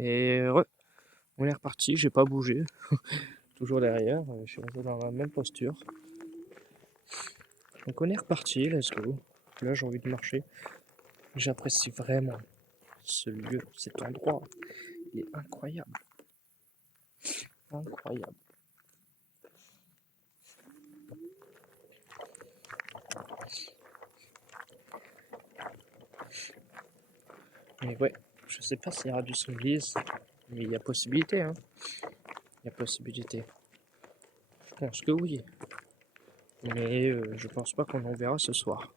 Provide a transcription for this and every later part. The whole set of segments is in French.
Et ouais, on est reparti, j'ai pas bougé. Toujours derrière, je suis resté dans la même posture. Donc on est reparti, let's go. Là j'ai envie de marcher. J'apprécie vraiment ce lieu, cet endroit. Il est incroyable. Incroyable. Mais ouais, je sais pas s'il y aura du sanglier, mais il y a possibilité, hein. Il y a possibilité. Je pense que oui. Mais je pense pas qu'on en verra ce soir.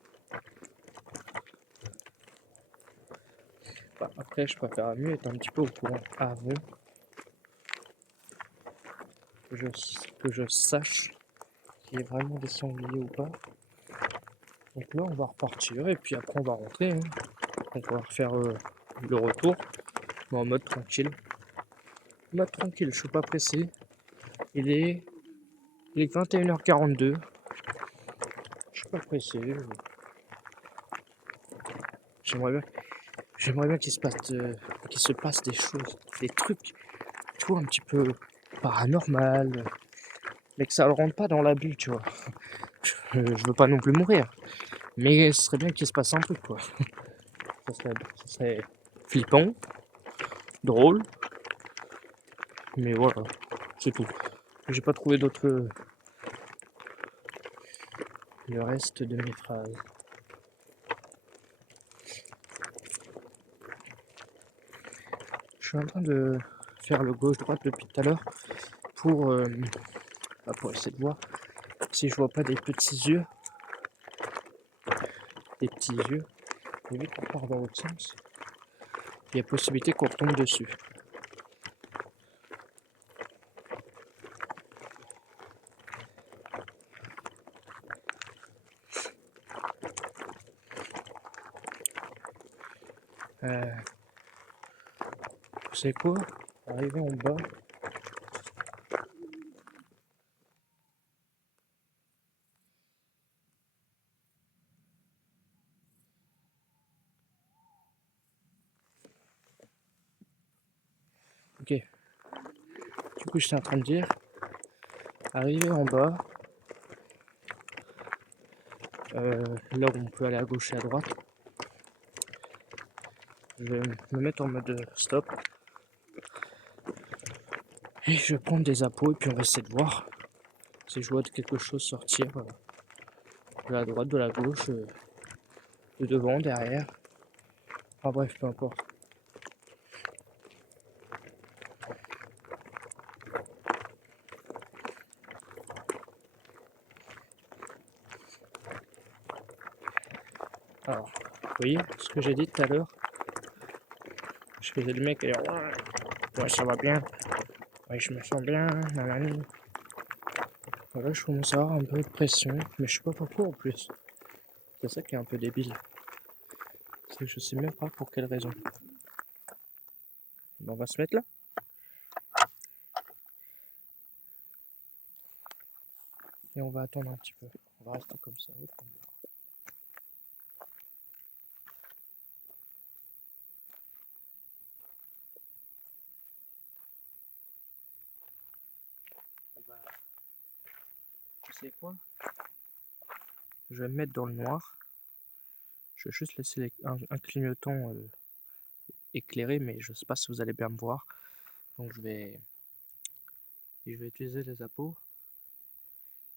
Bah, après, je préfère mieux être un petit peu au courant avant que je sache qu'il y a vraiment des sangliers ou pas. Donc là, on va repartir et puis après, on va rentrer, hein. Donc on va refaire le retour, mais en mode tranquille. Mode tranquille, je suis pas pressé. Il est 21h42. Je suis pas pressé. J'aimerais bien, j'aimerais bien qu'il se passe des choses, des trucs, tu vois, un petit peu paranormal, mais que ça ne rentre pas dans la bulle, tu vois. Je veux pas non plus mourir, mais ce serait bien qu'il se passe un truc, quoi. Ça serait flippant, drôle, mais voilà, c'est tout. J'ai pas trouvé d'autres. Le reste de mes phrases. Je suis en train de faire le gauche-droite depuis tout à l'heure pour, pour essayer de voir si je vois pas des petits yeux. Des petits yeux. Et vu qu'on part dans l'autre sens, il y a possibilité qu'on retombe dessus. Vous savez quoi? Arrivé en bas. Ok. Du coup, j'étais en train de dire, arrivé en bas, là où on peut aller à gauche et à droite, je vais me mettre en mode stop. Et je vais prendre des appos et puis on va essayer de voir si je vois quelque chose sortir de la droite, de la gauche, de devant, derrière. Enfin bref, peu importe. Alors, vous voyez ce que j'ai dit tout à l'heure? Je faisais le mec et ouais, ça va bien. Ouais, je me sens bien. Nanani. Voilà, je commence à avoir un peu de pression, mais je sais pas pourquoi en plus. C'est ça qui est un peu débile. C'est que je sais même pas pour quelle raison. Bon, on va se mettre là. Et on va attendre un petit peu. On va rester comme ça. Tu sais quoi? Je vais me mettre dans le noir. Je vais juste laisser un clignotant éclairé, mais je sais pas si vous allez bien me voir. Donc je vais utiliser les appos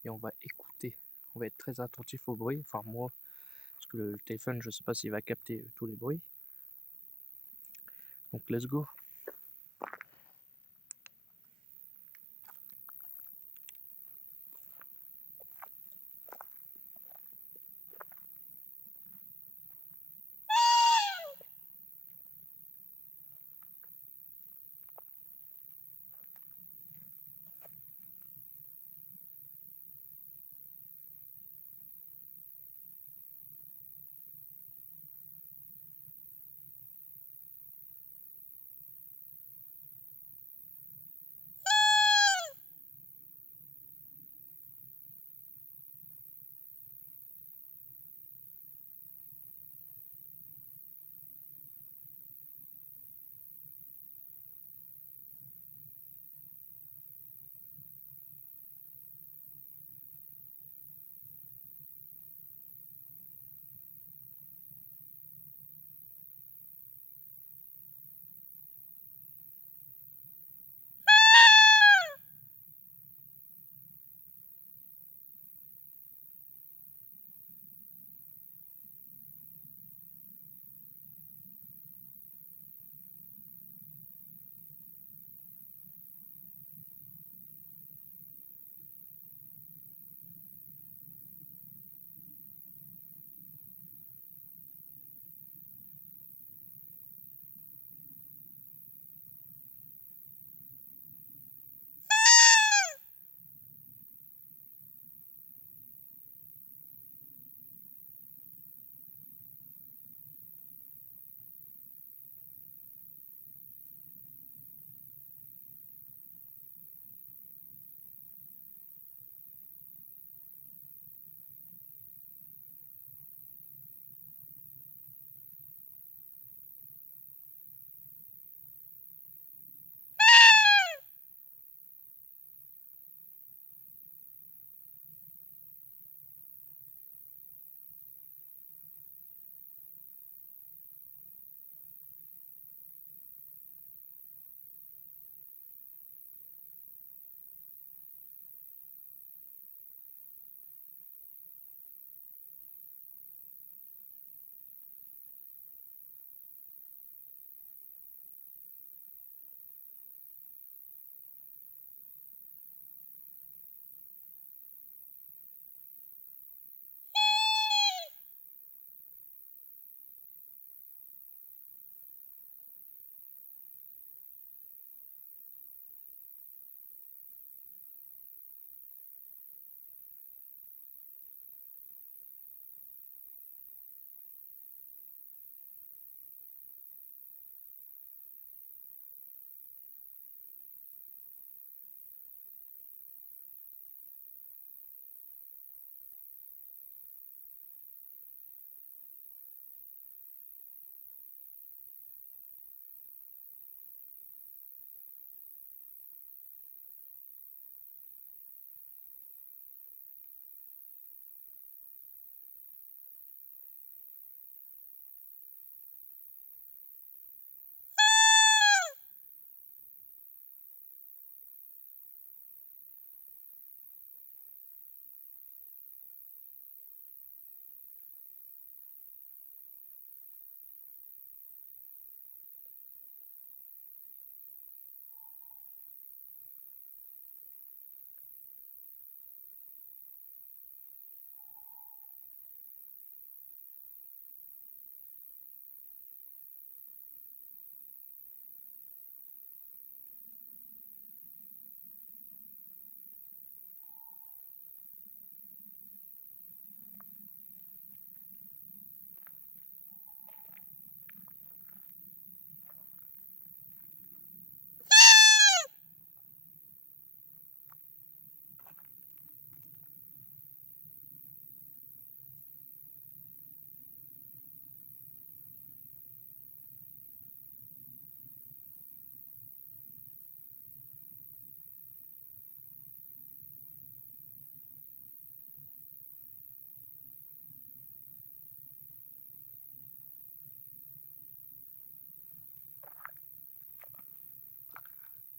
et on va écouter. On va être très attentif au bruit. Enfin moi, parce que le téléphone, je sais pas s'il va capter tous les bruits. Donc let's go.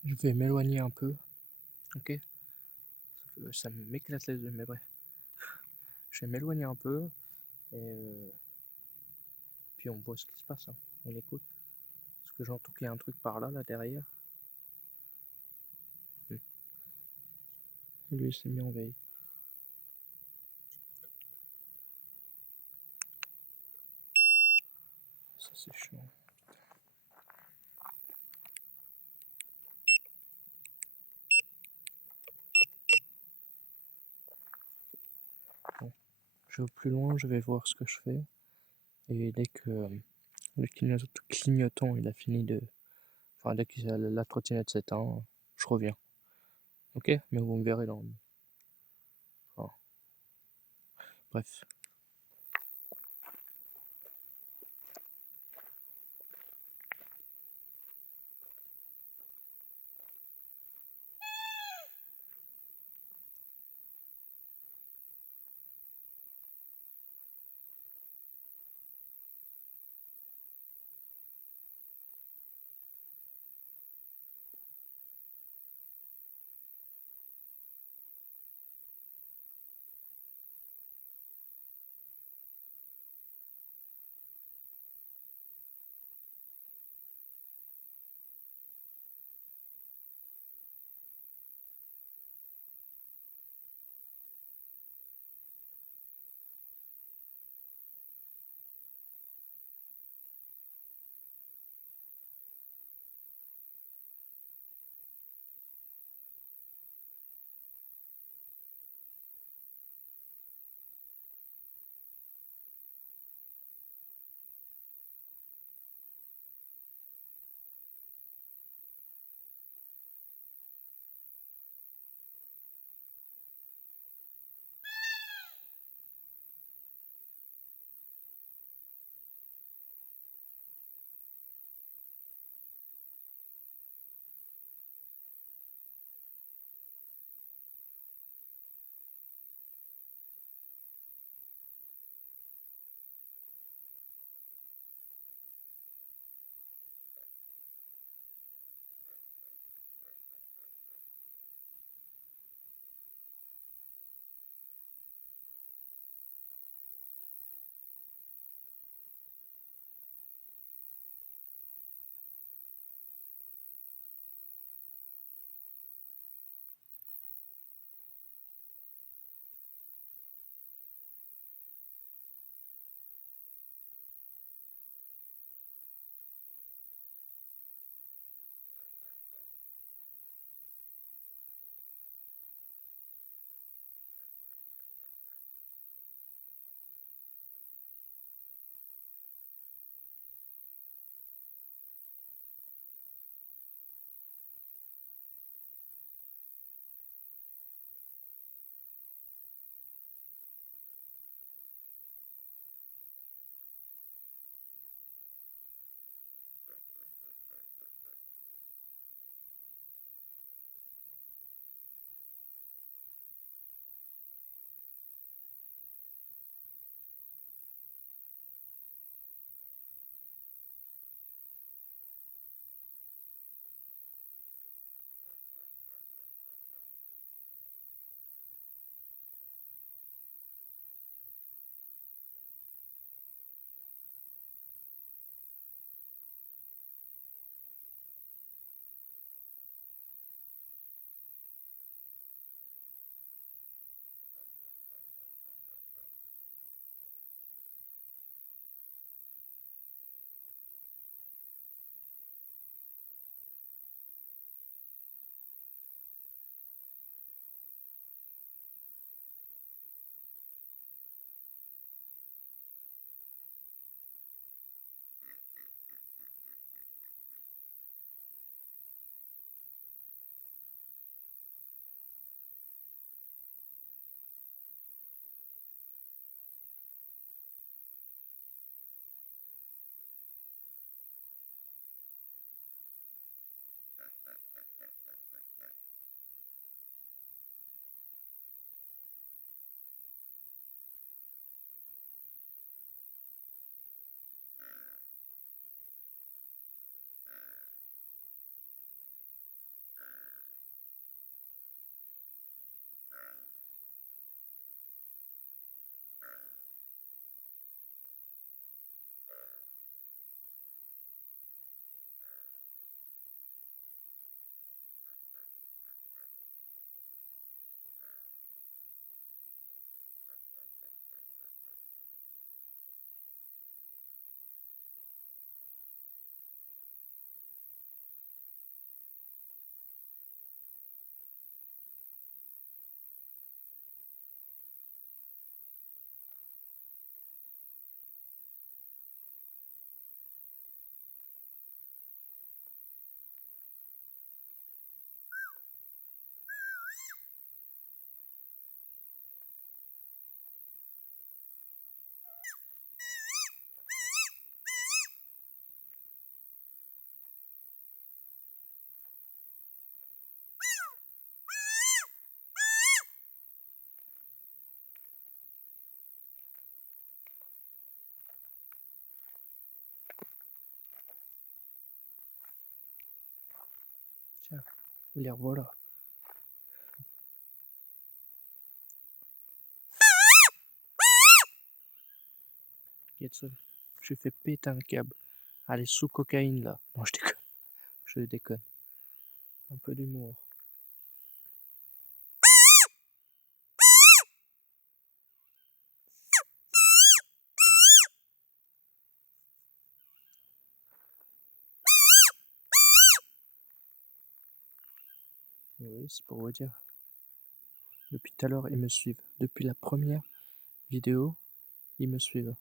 Je vais m'éloigner un peu, ok? Ça m'éclate les yeux, mais bref. Je vais m'éloigner un peu et puis on voit ce qui se passe, hein. On écoute. Parce que j'entends qu'il y a un truc par là, là derrière. Et lui, il s'est mis en veille. Ça, c'est chiant. Bon. Je vais au plus loin, je vais voir ce que je fais. Et dès que le clignotant il a fini de. Enfin, dès que la trottinette s'éteint, je reviens. Ok? Mais vous me verrez dans. Enfin, bref. Les revoilà. Getson, je fais péter un câble. Allez, sous cocaïne là. Non, je déconne. Je déconne. Un peu d'humour. Oui, c'est pour vous dire. Depuis tout à l'heure, ils me suivent. Depuis la première vidéo, ils me suivent.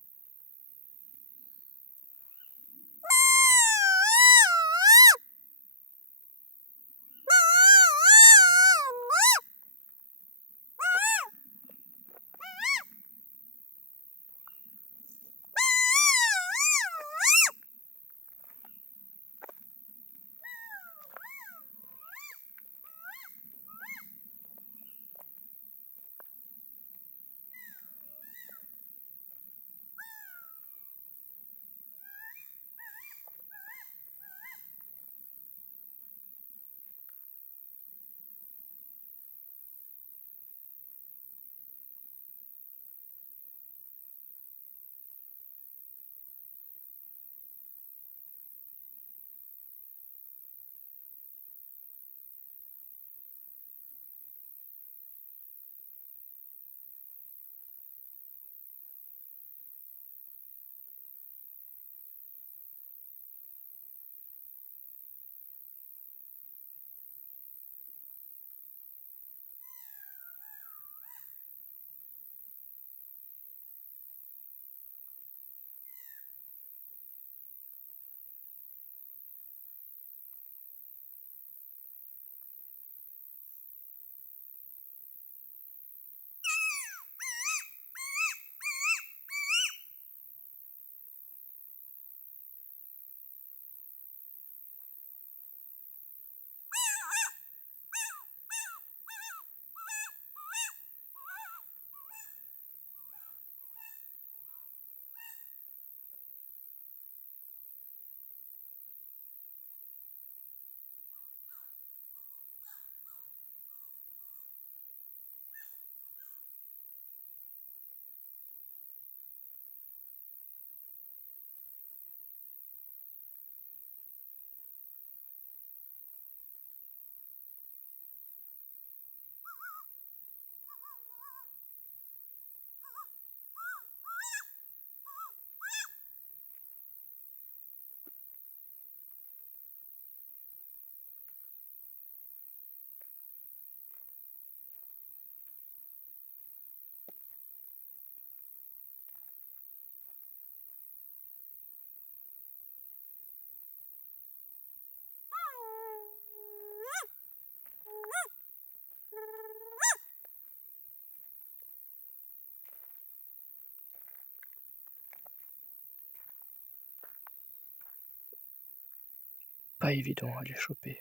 Pas évident à les choper.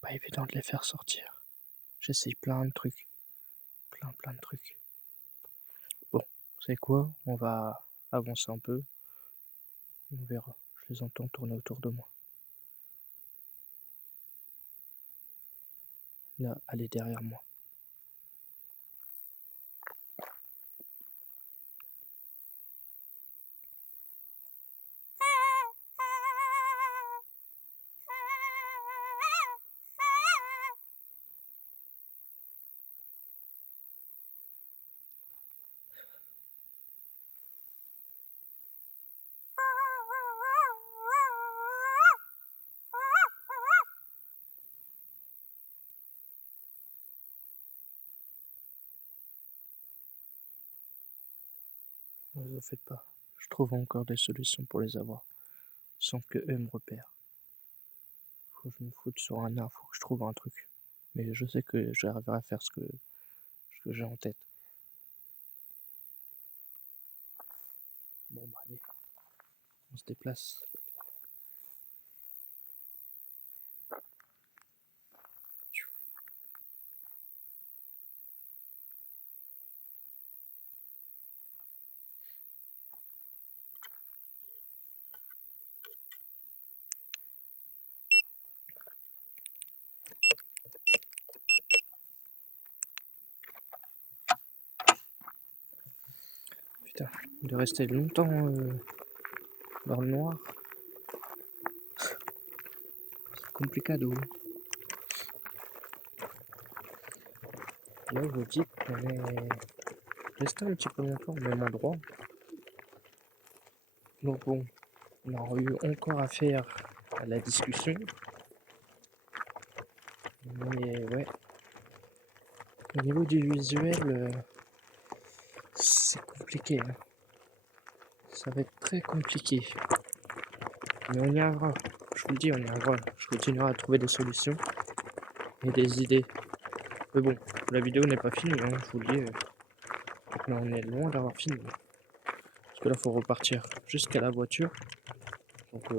Pas évident de les faire sortir. J'essaye plein de trucs. Plein de trucs. Bon, vous savez quoi? On va avancer un peu. On verra. Je les entends tourner autour de moi. Là, elle est derrière moi. Ne vous en faites pas. Je trouve encore des solutions pour les avoir. Sans que eux me repèrent. Faut que je me foute sur un arbre, faut que je trouve un truc. Mais je sais que j'arriverai à faire ce que j'ai en tête. Bon bah allez, on se déplace. Putain, de rester longtemps dans le noir. C'est complicado. Là, je vous dis qu'on est resté un petit peu longtemps au même endroit. Donc bon, on aura eu encore affaire à la discussion. Mais ouais, au niveau du visuel, c'est compliqué. Hein. Ça va être très compliqué. Mais on y arrivera. Je vous le dis, on y arrivera. Je continuerai à trouver des solutions et des idées. Mais bon, la vidéo n'est pas finie, hein, je vous le dis. Mais on est loin d'avoir fini. Parce que là, il faut repartir jusqu'à la voiture. Donc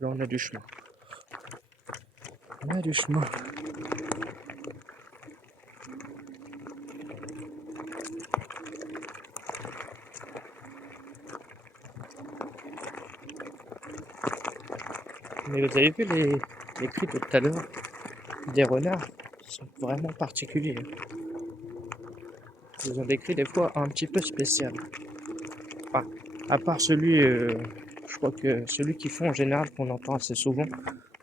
là, on a du chemin. On a du chemin. Mais vous avez vu les cris de tout à l'heure des renards? Ils sont vraiment particuliers. Ils ont des cris des fois un petit peu spéciaux. Enfin, à part celui, je crois que celui qu'ils font en général, qu'on entend assez souvent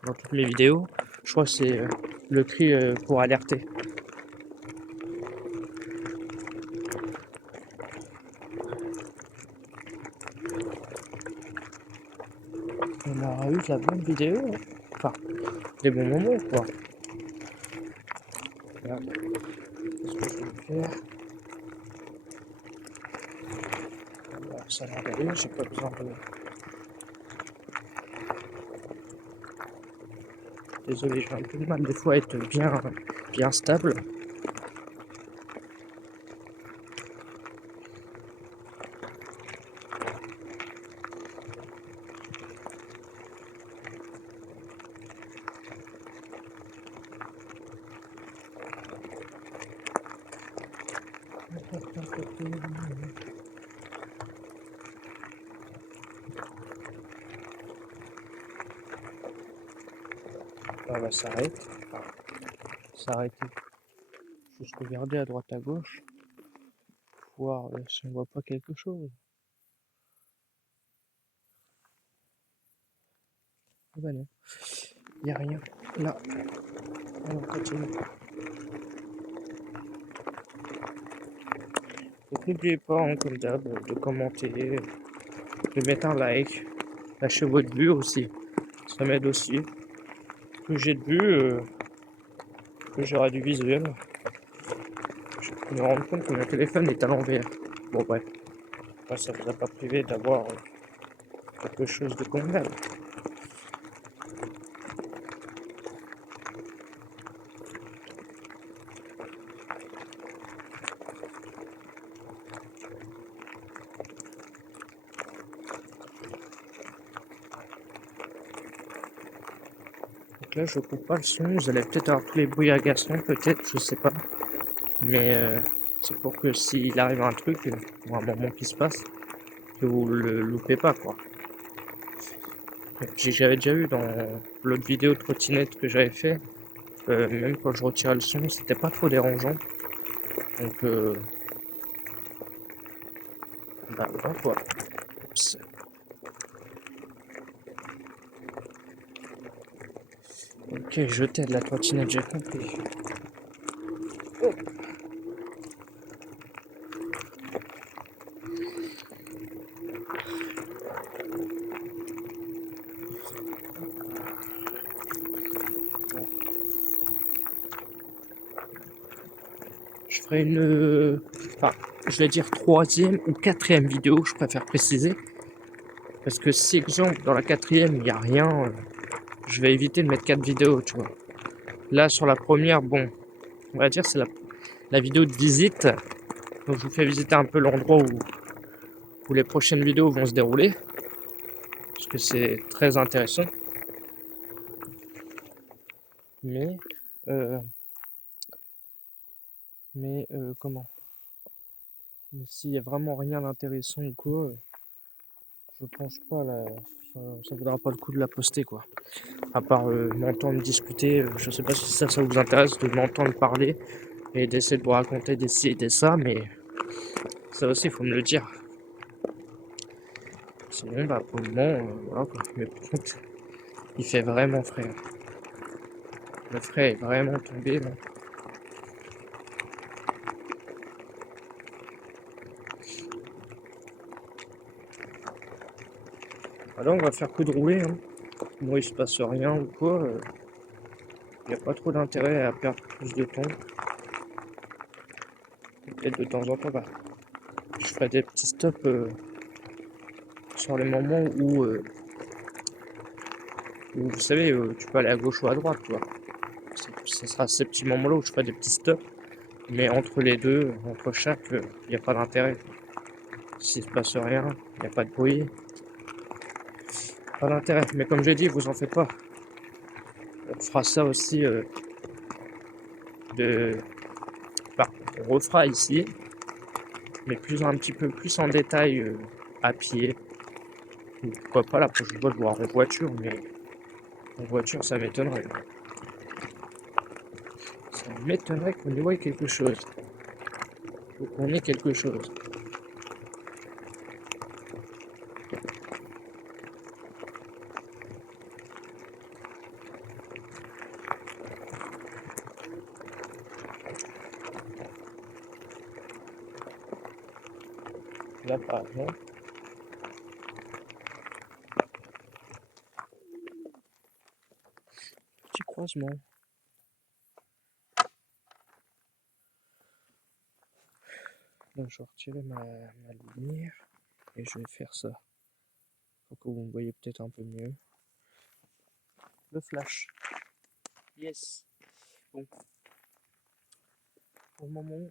dans toutes mes vidéos, je crois que c'est le cri pour alerter. On aura eu de la bonne vidéo, hein. Enfin, des bons moments quoi. Regarde, qu'est-ce que je vais faire? Alors, ça a l'air d'aller, j'ai pas besoin de... Désolé, j'ai un peu de mal des fois à être bien stable. On va s'arrêter. S'arrêter. Juste regarder à droite à gauche. Voir si on voit pas quelque chose. Ah bah non. Y a rien. Là. On continue. Donc n'oubliez pas, hein, comme d'hab, de commenter, de mettre un like. Lâchez votre vue aussi. Ça m'aide aussi. Plus j'ai de vues, plus j'aurai du visuel. Je me rends compte que mon téléphone est à l'envers. Bon bref. Moi, ça vous a pas privé d'avoir quelque chose de convenable. Donc là, je coupe pas le son. Vous allez peut-être avoir tous les bruits agaçants, peut-être, je sais pas. Mais c'est pour que s'il arrive un truc, ou un moment qui se passe, que vous le loupez pas, quoi. J'avais déjà eu dans l'autre vidéo de trottinette que j'avais fait, même quand je retirais le son, c'était pas trop dérangeant. Donc, bah voilà quoi. Oups. Ok, je t'aide la trottinette, j'ai compris. Oh. Je ferai une... Enfin, je vais dire troisième ou quatrième vidéo, je préfère préciser. Parce que si, exemple, dans la quatrième, il n'y a rien, je vais éviter de mettre 4 vidéos, tu vois. Là, sur la première, bon, on va dire c'est la vidéo de visite. Donc, je vous fais visiter un peu l'endroit où les prochaines vidéos vont se dérouler. Parce que c'est très intéressant. Mais, comment? Mais s'il y a vraiment rien d'intéressant ou quoi, je pense pas, là, ça vaudra pas le coup de la poster, quoi. À part m'entendre discuter, je sais pas si ça vous intéresse de m'entendre parler et d'essayer de vous raconter des ci et des ça, mais Ça aussi, il faut me le dire. Sinon, bah, pour le moment, voilà quoi. Mais par contre, il fait vraiment frais. Le frais est vraiment tombé là. Alors, on va faire que de rouler. Hein. Moi, il se passe rien ou quoi. Il n'y a pas trop d'intérêt à perdre plus de temps. Peut-être de temps en temps, bah, je ferai des petits stops sur les moments où vous savez, tu peux aller à gauche ou à droite, tu vois. Ce sera ces petits moments-là où je ferai des petits stops. Mais entre les deux, entre chaque, il n'y a pas d'intérêt. S'il se passe rien, il n'y a pas de bruit, pas d'intérêt. Mais comme j'ai dit, vous en faites pas. On fera ça aussi de. Enfin, on refera ici, mais plus un petit peu plus en détail à pied. Ou pourquoi pas la prochaine fois je vois en voiture, mais en voiture ça m'étonnerait. Ça m'étonnerait qu'on y voie quelque chose. Ou qu'on ait quelque chose. Là par exemple. Petit croisement. Donc je vais retirer ma lumière et je vais faire ça. Pour que vous me voyez peut-être un peu mieux. Le flash. Yes. Bon. Pour le moment,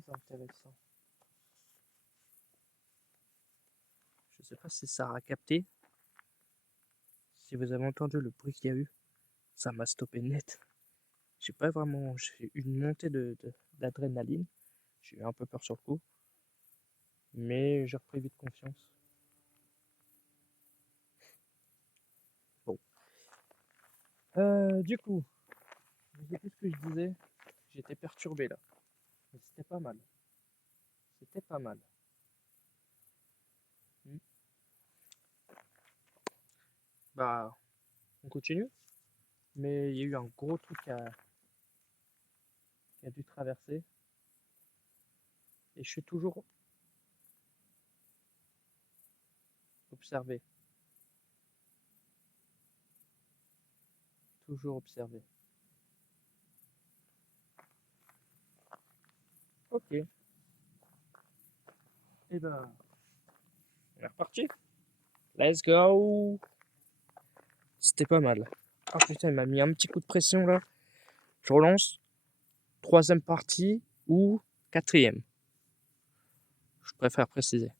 très intéressant. Je sais pas si ça a capté. Si vous avez entendu le bruit qu'il y a eu, ça m'a stoppé net. J'ai eu une montée d'adrénaline. J'ai eu un peu peur sur le coup, mais j'ai repris vite confiance. Bon. Du coup, je sais plus ce que je disais. J'étais perturbé là. Mais c'était pas mal. C'était pas mal. Hmm. Bah, on continue. Mais il y a eu un gros truc qui a dû traverser. Et je suis toujours observé. Toujours observé. Ok. Et ben, on est reparti. Let's go. C'était pas mal. Ah putain, il m'a mis un petit coup de pression là. Je relance. Troisième partie ou quatrième. Je préfère préciser.